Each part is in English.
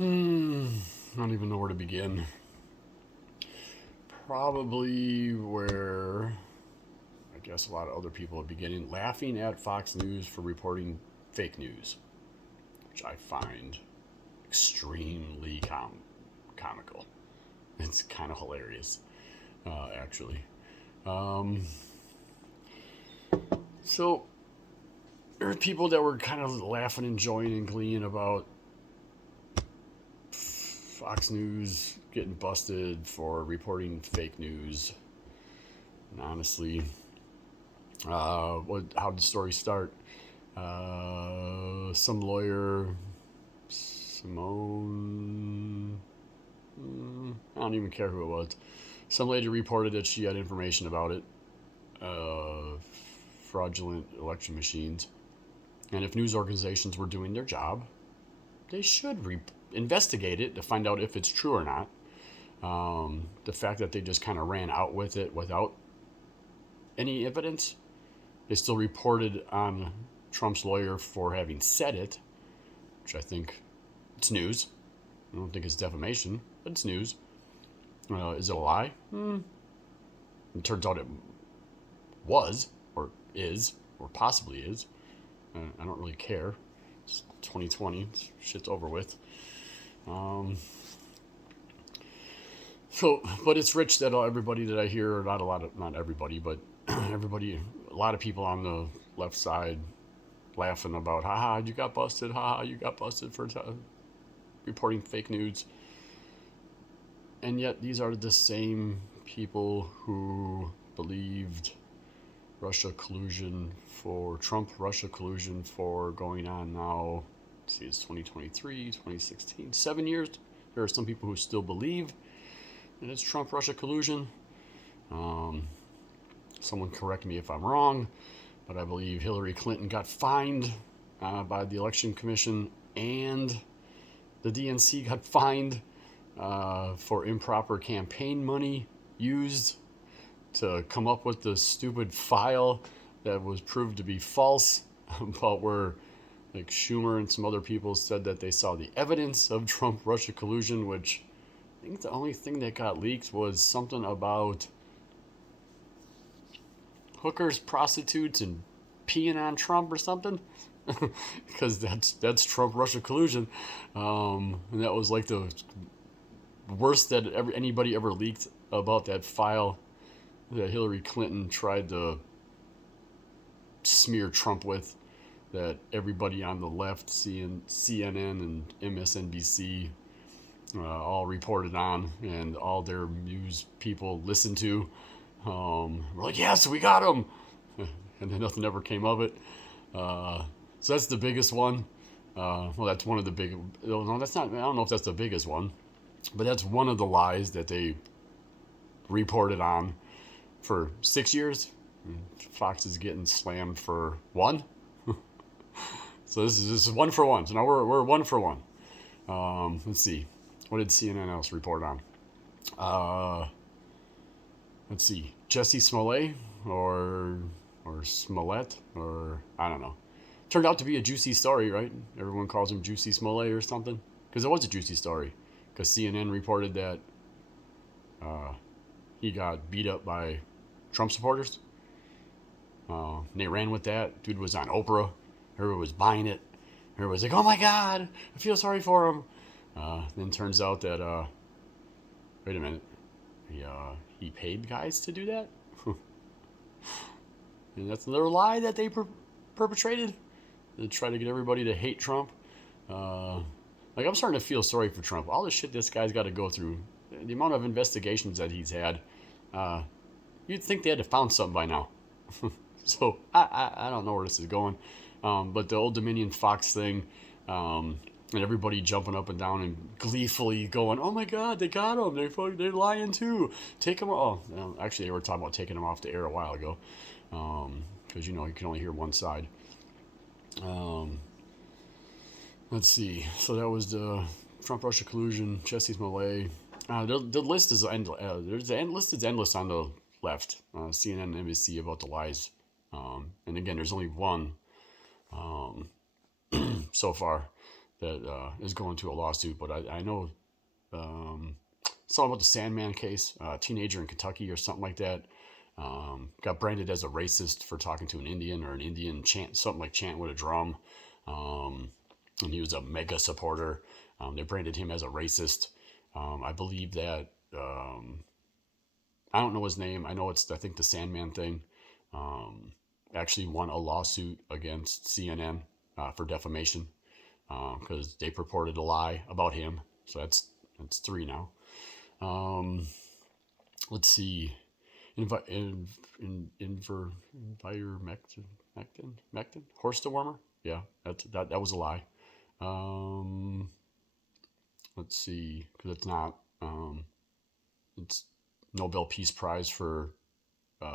I don't even know where to begin. Probably where I guess a lot of other people are beginning, laughing at Fox News for reporting fake news, which I find extremely comical. It's kind of hilarious, actually. Um, so there are people that were kind of laughing, enjoying, and gleeing about Fox News getting busted for reporting fake news. And honestly, how did the story start? Some lawyer, Simone, I don't even care who it was. Some lady reported that she had information about it, fraudulent election machines. And if news organizations were doing their job, they should investigate it to find out if it's true or not. The fact that they just kind of ran out with it without any evidence, they still reported on Trump's lawyer for having said it, which I think it's news. I don't think it's defamation, but it's news. Is it a lie? It turns out it was, or is, or possibly is. I don't really care. It's 2020. Shit's over with. But it's rich that everybody that I hear, not everybody, but everybody, a lot of people on the left side laughing about, haha, you got busted, haha, you got busted for reporting fake news. And yet these are the same people who believed Trump Russia collusion for going on now, let's see, it's 2023, 2016, 7 years. There are some people who still believe that it's Trump Russia collusion. Someone correct me if I'm wrong, but I believe Hillary Clinton got fined by the Election Commission, and the DNC got fined for improper campaign money used to come up with the stupid file that was proved to be false about where like Schumer and some other people said that they saw the evidence of Trump-Russia collusion, which I think the only thing that got leaked was something about hookers, prostitutes, and peeing on Trump or something. Because that's Trump-Russia collusion. And that was like the worst that anybody ever leaked about that file that Hillary Clinton tried to smear Trump with, that everybody on the left, CNN and MSNBC, all reported on, and all their news people listened to. We're like, yes, we got him, and then nothing ever came of it. So that's the biggest one. Well, that's one of the big. No, that's not. I don't know if that's the biggest one, but that's one of the lies that they reported on for 6 years. Fox is getting slammed for one. So this is one for one. So now we're one for one. Let's see. What did CNN else report on? Let's see. Jesse Smollett or Smollett, or I don't know. Turned out to be a juicy story, right? Everyone calls him Juicy Smollett or something. Because it was a juicy story. Because CNN reported that he got beat up by Trump supporters. And they ran with that. Dude was on Oprah. Everyone was buying it. Everyone was like, oh my God, I feel sorry for him. Then turns out that, wait a minute, he paid guys to do that? And that's another lie that they perpetrated. They try to get everybody to hate Trump. Like, I'm starting to feel sorry for Trump. All the shit this guy's got to go through, the amount of investigations that he's had, you'd think they had to found something by now. So I don't know where this is going. But the Old Dominion Fox thing, and everybody jumping up and down and gleefully going, oh my God, they got him. They're lying too. Take him off. Oh, actually, they were talking about taking him off the air a while ago. Because, you can only hear one side. Let's see. So that was the Trump-Russia collusion, Jesse Smollett. The list is list is endless on the left. CNN and NBC about the lies. And again, there's only one so far. that is going to a lawsuit. But I know it's all about the Sandman case, teenager in Kentucky or something like that. Got branded as a racist for talking to an Indian, or an Indian chant, something like chant with a drum. And he was a mega supporter. They branded him as a racist. I believe that, I don't know his name. I know I think the Sandman thing, actually won a lawsuit against CNN for defamation, because they purported to lie about him. So that's 3 now. Let's see. Mectin? Horse dewormer? Yeah, that was a lie. Let's see, because it's not. It's Nobel Peace Prize for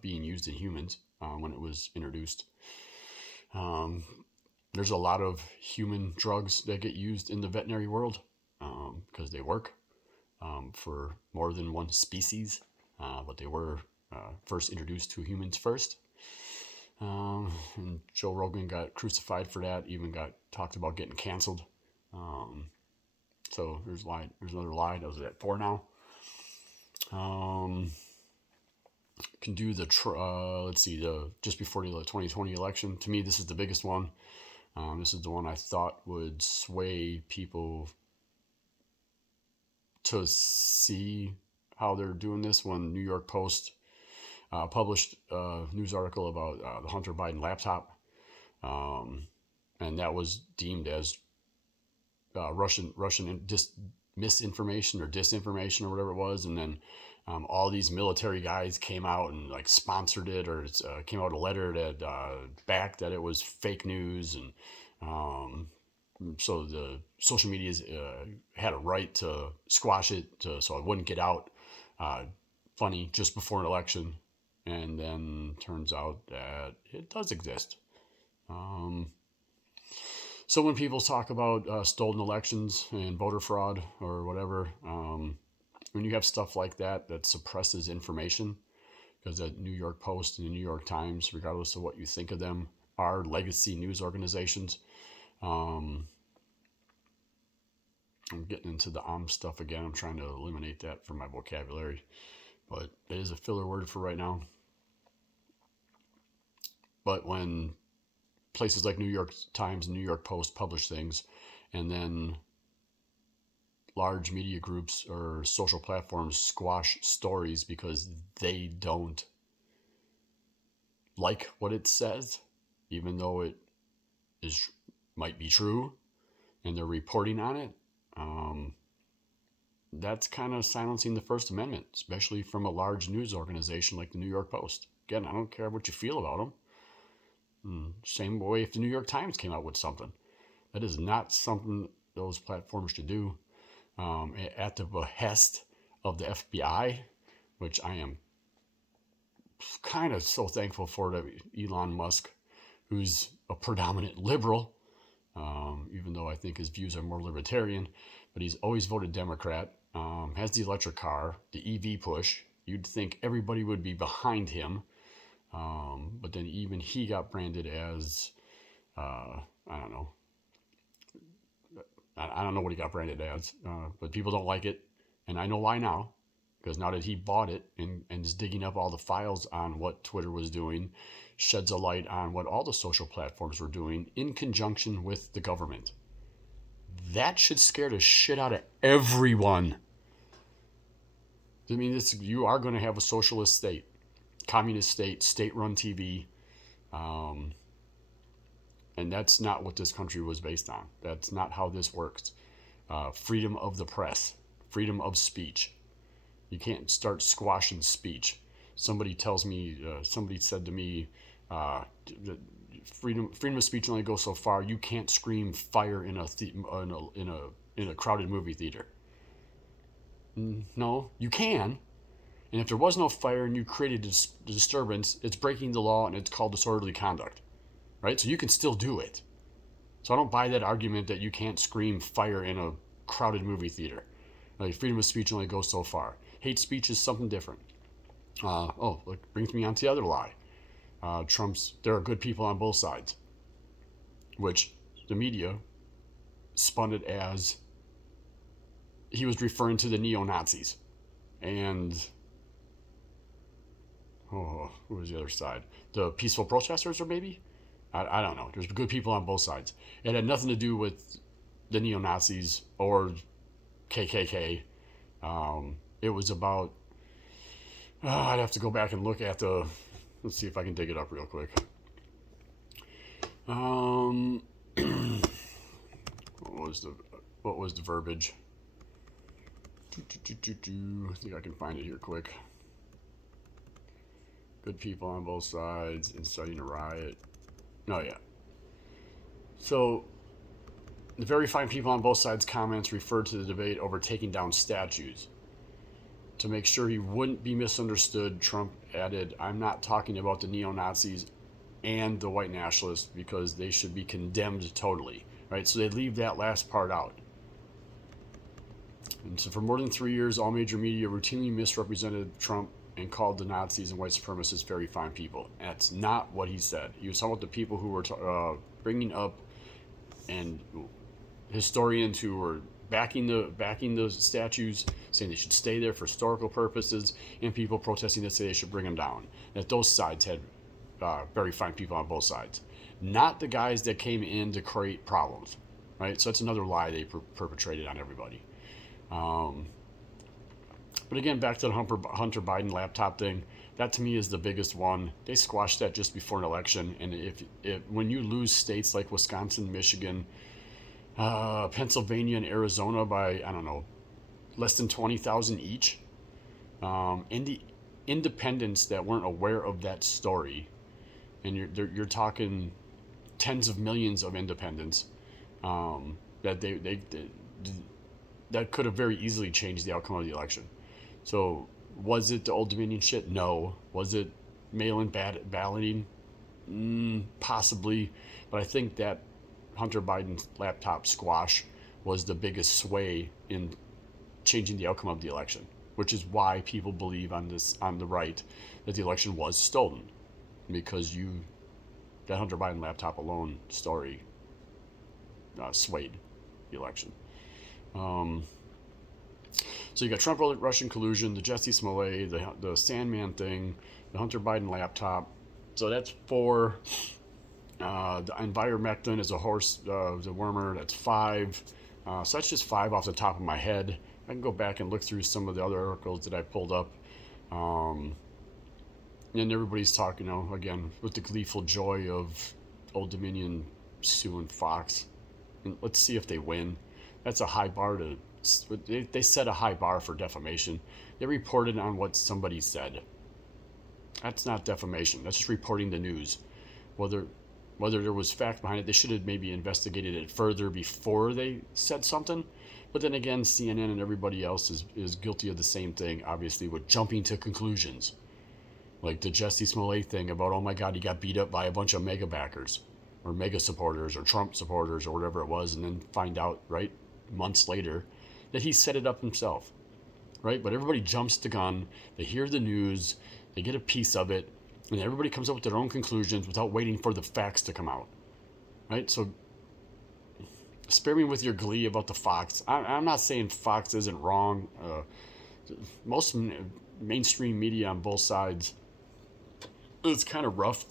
being used in humans when it was introduced. There's a lot of human drugs that get used in the veterinary world because they work for more than one species, but they were first introduced to humans first. And Joe Rogan got crucified for that, even got talked about getting canceled. So there's another lie. That was at 4 now. Can do the let's see, just before the 2020 election. To me, this is the biggest one. This is the one I thought would sway people to see how they're doing this. When New York Post published a news article about the Hunter Biden laptop, and that was deemed as Russian misinformation or disinformation or whatever it was. And then all these military guys came out and like sponsored it, or came out a letter that backed that it was fake news. And so the social medias had a right to squash it so it wouldn't get out funny just before an election. And then turns out that it does exist. So when people talk about stolen elections and voter fraud or whatever, when you have stuff like that suppresses information, because the New York Post and the New York Times, regardless of what you think of them, are legacy news organizations. I'm getting into the stuff again. I'm trying to eliminate that from my vocabulary, but it is a filler word for right now. But when places like New York Times and New York Post publish things, and then large media groups or social platforms squash stories because they don't like what it says, even though it might be true, and they're reporting on it, that's kind of silencing the First Amendment, especially from a large news organization like the New York Post. Again, I don't care what you feel about them. Same way if the New York Times came out with something. That is not something those platforms should do. At the behest of the FBI, which I am kind of so thankful for, that Elon Musk, who's a predominant liberal, even though I think his views are more libertarian, but he's always voted Democrat, has the electric car, the EV push. You'd think everybody would be behind him. But then even he got branded as, I don't know. I don't know what he got branded as, but people don't like it. And I know why now, because now that he bought it and is digging up all the files on what Twitter was doing, sheds a light on what all the social platforms were doing in conjunction with the government. That should scare the shit out of everyone. I mean, you are going to have a socialist state, communist state, state-run TV, and that's not what this country was based on. That's not how this works. Freedom of the press, freedom of speech. You can't start squashing speech. Somebody said to me, freedom of speech only goes so far. You can't scream fire in a crowded movie theater. No, you can. And if there was no fire and you created a disturbance, it's breaking the law and it's called disorderly conduct. Right? So you can still do it. So I don't buy that argument that you can't scream fire in a crowded movie theater. Like, freedom of speech only goes so far. Hate speech is something different. It brings me on to the other lie. There are good people on both sides, which the media spun it as he was referring to the neo-Nazis. And who was the other side? The peaceful protesters, or maybe? I don't know. There's good people on both sides. It had nothing to do with the neo-Nazis or KKK. It was about... I'd have to go back and look at the... Let's see if I can dig it up real quick. What was the verbiage? I think I can find it here quick. Good people on both sides, inciting a riot. Oh, yeah. So, the very fine people on both sides' comments referred to the debate over taking down statues. To make sure he wouldn't be misunderstood, Trump added, "I'm not talking about the neo-Nazis and the white nationalists because they should be condemned totally." Right? So they leave that last part out. And so for more than 3 years, all major media routinely misrepresented Trump and called the Nazis and white supremacists very fine people. That's not what he said. He was talking about the people who were bringing up, and historians who were backing the statues, saying they should stay there for historical purposes, and people protesting that say they should bring them down. That those sides had very fine people on both sides, not the guys that came in to create problems, right? So that's another lie they perpetrated on everybody. But again, back to the Hunter Biden laptop thing. That to me is the biggest one. They squashed that just before an election, and if when you lose states like Wisconsin, Michigan, Pennsylvania, and Arizona by, I don't know, less than 20,000 each, independents that weren't aware of that story, and you're talking tens of millions of independents, that they that could have very easily changed the outcome of the election. So was it the Old Dominion shit? No. Was it mail-in balloting? Possibly. But I think that Hunter Biden's laptop squash was the biggest sway in changing the outcome of the election, which is why people believe on the right that the election was stolen, because that Hunter Biden laptop alone story swayed the election. So you got Trump-Russian collusion, the Jussie Smollett, the Sandman thing, the Hunter Biden laptop. So that's 4. The ivermectin is a horse, the wormer. That's 5. So that's just 5 off the top of my head. I can go back and look through some of the other articles that I pulled up. And everybody's talking, again, with the gleeful joy of Old Dominion suing Fox. And let's see if they win. That's a high bar they set a high bar for defamation. They reported on what somebody said. That's not defamation. That's just reporting the news. Whether there was fact behind it, they should have maybe investigated it further before they said something. But then again, CNN and everybody else is guilty of the same thing, obviously, with jumping to conclusions. Like the Jussie Smollett thing about, oh my God, he got beat up by a bunch of mega backers or mega supporters or Trump supporters or whatever it was, and then find out, right, months later, that he set it up himself, right? But everybody jumps the gun. They hear the news. They get a piece of it. And everybody comes up with their own conclusions without waiting for the facts to come out, right? So spare me with your glee about the Fox. I'm not saying Fox isn't wrong. Most mainstream media on both sides, it's kind of rough.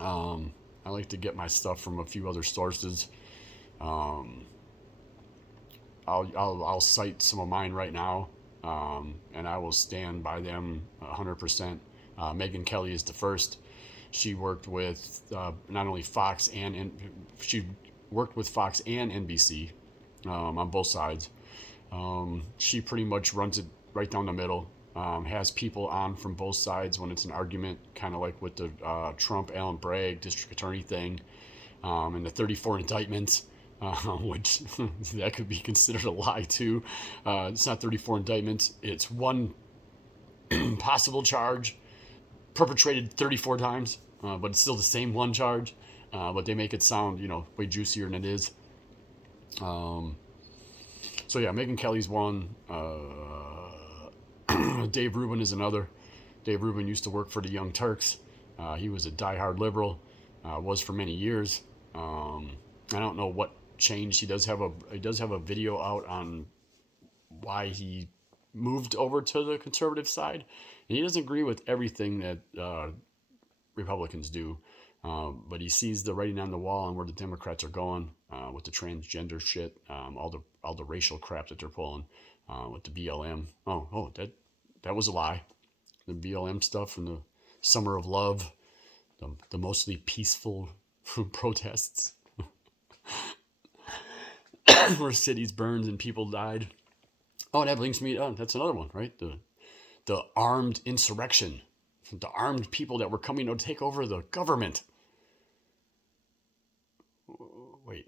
I like to get my stuff from a few other sources. I'll cite some of mine right now, and I will stand by them 100%. Megyn Kelly is the first. She worked with not only Fox she worked with Fox and NBC on both sides. She pretty much runs it right down the middle. Has people on from both sides when it's an argument, kind of like with the Trump Allen Bragg district attorney thing, and the 34 indictments. Which that could be considered a lie too. It's not 34 indictments. It's one possible charge perpetrated 34 times, but it's still the same one charge. But they make it sound, way juicier than it is. So yeah, Megyn Kelly's one. Dave Rubin is another. Dave Rubin used to work for the Young Turks. He was a diehard liberal, was for many years. I don't know what changed. He does have a video out on why he moved over to the conservative side. And he doesn't agree with everything that Republicans do, but he sees the writing on the wall and where the Democrats are going with the transgender shit, all the racial crap that they're pulling with the BLM. That was a lie. The BLM stuff from the Summer of Love, the mostly peaceful protests where cities burned and people died. Oh, that brings me. Oh, that's another one, right? The armed insurrection, the armed people that were coming to take over the government. Wait,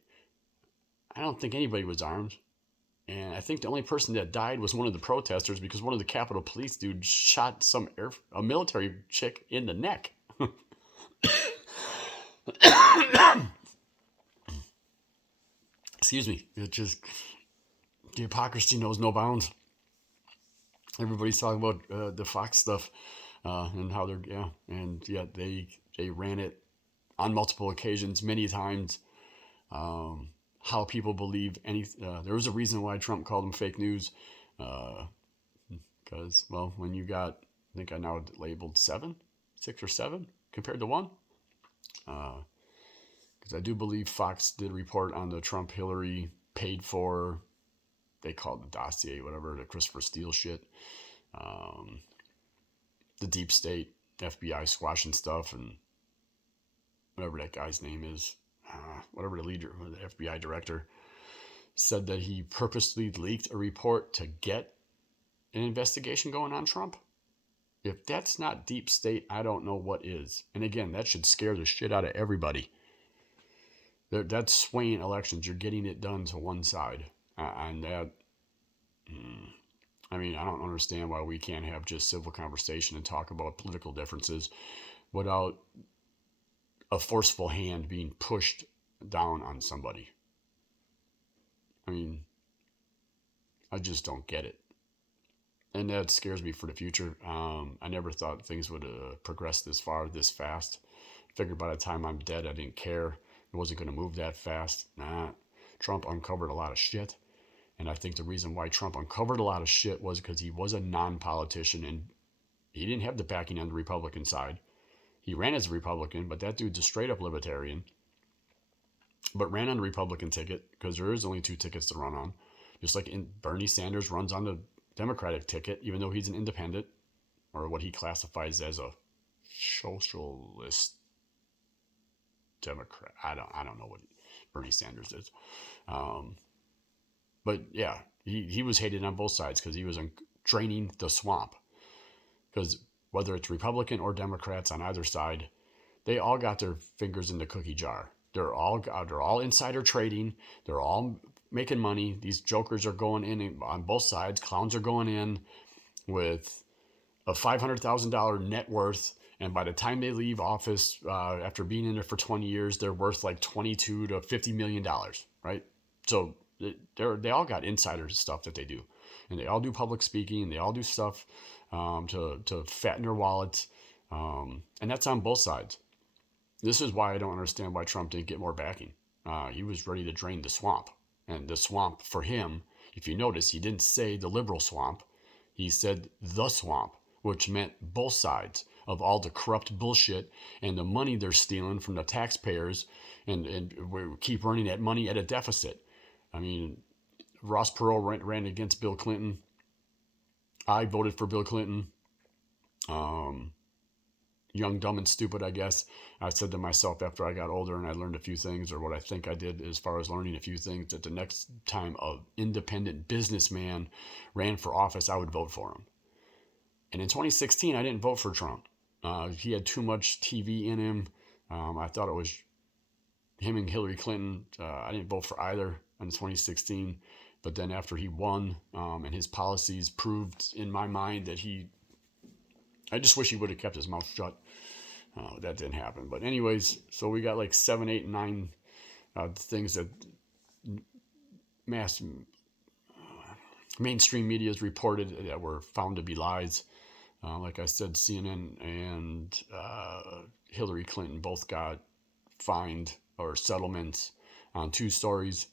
I don't think anybody was armed. And I think the only person that died was one of the protesters because one of the Capitol Police dudes shot a military chick in the neck. Excuse me. It just, the hypocrisy knows no bounds. Everybody's talking about the Fox stuff and how they ran it on multiple occasions, many times. How people believe there was a reason why Trump called them fake news. Because, when you got, I think I now labeled 6 or 7 compared to 1. Because I do believe Fox did report on the Trump Hillary paid for, they called the dossier, whatever, the Christopher Steele shit. The deep state, FBI squashing stuff, and whatever that guy's name is. Whatever the leader, the FBI director, said that he purposely leaked a report to get an investigation going on Trump. If that's not deep state, I don't know what is. And again, that should scare the shit out of everybody. That's swaying elections. You're getting it done to one side. And that, I don't understand why we can't have just civil conversation and talk about political differences without a forceful hand being pushed down on somebody. I just don't get it. And that scares me for the future. I never thought things would progress this far, this fast. I figured by the time I'm dead, I didn't care. It wasn't going to move that fast. Nah, Trump uncovered a lot of shit. And I think the reason why Trump uncovered a lot of shit was because he was a non-politician and he didn't have the backing on the Republican side. He ran as a Republican, but that dude's a straight-up libertarian. But ran on the Republican ticket because there is only 2 tickets to run on. Just like Bernie Sanders runs on the Democratic ticket, even though he's an independent, or what he classifies as a socialist Democrat. I don't know what Bernie Sanders is. But yeah, he was hated on both sides because he was draining the swamp. Because whether it's Republican or Democrats on either side, they all got their fingers in the cookie jar. They're all insider trading. They're all making money. These jokers are going in on both sides. Clowns are going in with a $500,000 net worth. And by the time they leave office, after being in there for 20 years, they're worth like $22 to $50 million, right? So they all got insider stuff that they do. And they all do public speaking. And they all do stuff to fatten their wallets. And that's on both sides. This is why I don't understand why Trump didn't get more backing. He was ready to drain the swamp. And the swamp for him, if you notice, he didn't say the liberal swamp. He said the swamp, which meant both sides of all the corrupt bullshit and the money they're stealing from the taxpayers. And we keep running that money at a deficit. Ross Perot ran against Bill Clinton. I voted for Bill Clinton. Young, dumb, and stupid, I guess. I said to myself after I got older and I learned a few things, or what I think I did as far as learning a few things, that the next time an independent businessman ran for office, I would vote for him. And in 2016, I didn't vote for Trump. He had too much TV in him. I thought it was him and Hillary Clinton. I didn't vote for either in 2016. But then after he won and his policies proved in my mind that I just wish he would have kept his mouth shut. That didn't happen. But anyways, so we got like 7, 8, 9 things that mainstream media has reported that were found to be lies. Like I said, CNN and Hillary Clinton both got fined or settlements on 2 stories.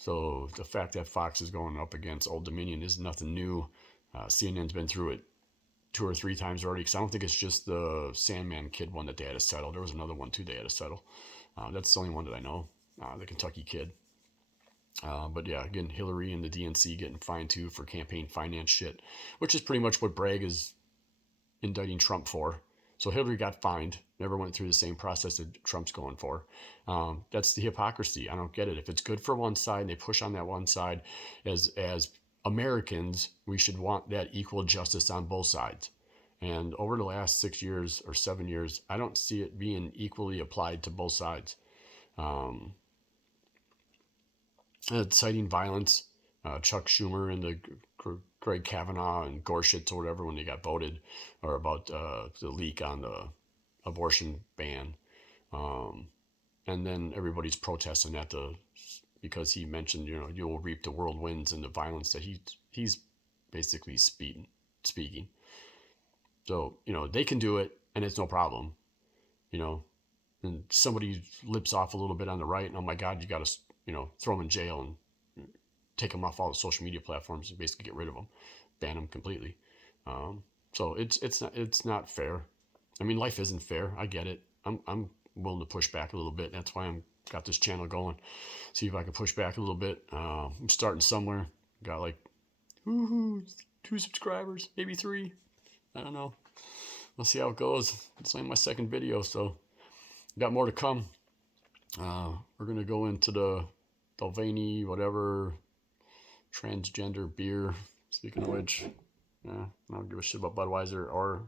So the fact that Fox is going up against Old Dominion is nothing new. CNN's been through it 2 or 3 times already, because I don't think it's just the Sandman Kid one that they had to settle. There was another one too they had to settle. That's the only one that I know, the Kentucky Kid. But yeah, again, Hillary and the DNC getting fined too for campaign finance shit, which is pretty much what Bragg is indicting Trump for. So Hillary got fined, never went through the same process that Trump's going for. That's the hypocrisy. I don't get it. If it's good for one side and they push on that one side, as Americans, we should want that equal justice on both sides. And over the last 6 years or 7 years, I don't see it being equally applied to both sides. Citing violence, Chuck Schumer and the Greg Kavanaugh and Gorsuch or whatever when they got voted, or about the leak on the abortion ban, and then everybody's protesting at because he mentioned, you will reap the whirlwinds and the violence that he's basically speaking. So they can do it and it's no problem, and somebody lips off a little bit on the right and oh my God, you got to throw them in jail and take them off all the social media platforms and basically get rid of them, ban them completely. So it's not fair. I mean, life isn't fair. I get it. I'm willing to push back a little bit. That's why I'm got this channel going. See if I can push back a little bit. I'm starting somewhere. Got like 2 subscribers, maybe 3. I don't know. We'll see how it goes. It's only my second video, so got more to come. We're gonna go into the Delvany, whatever, transgender beer. Speaking of which, I don't give a shit about Budweiser or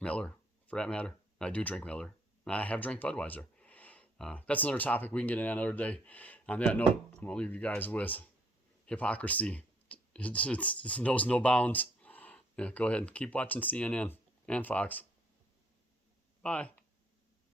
Miller, for that matter. I do drink Miller. I have drank Budweiser. That's another topic we can get in another day. On that note, I'm gonna leave you guys with hypocrisy. It knows no bounds. Yeah, go ahead and keep watching CNN and Fox. Bye.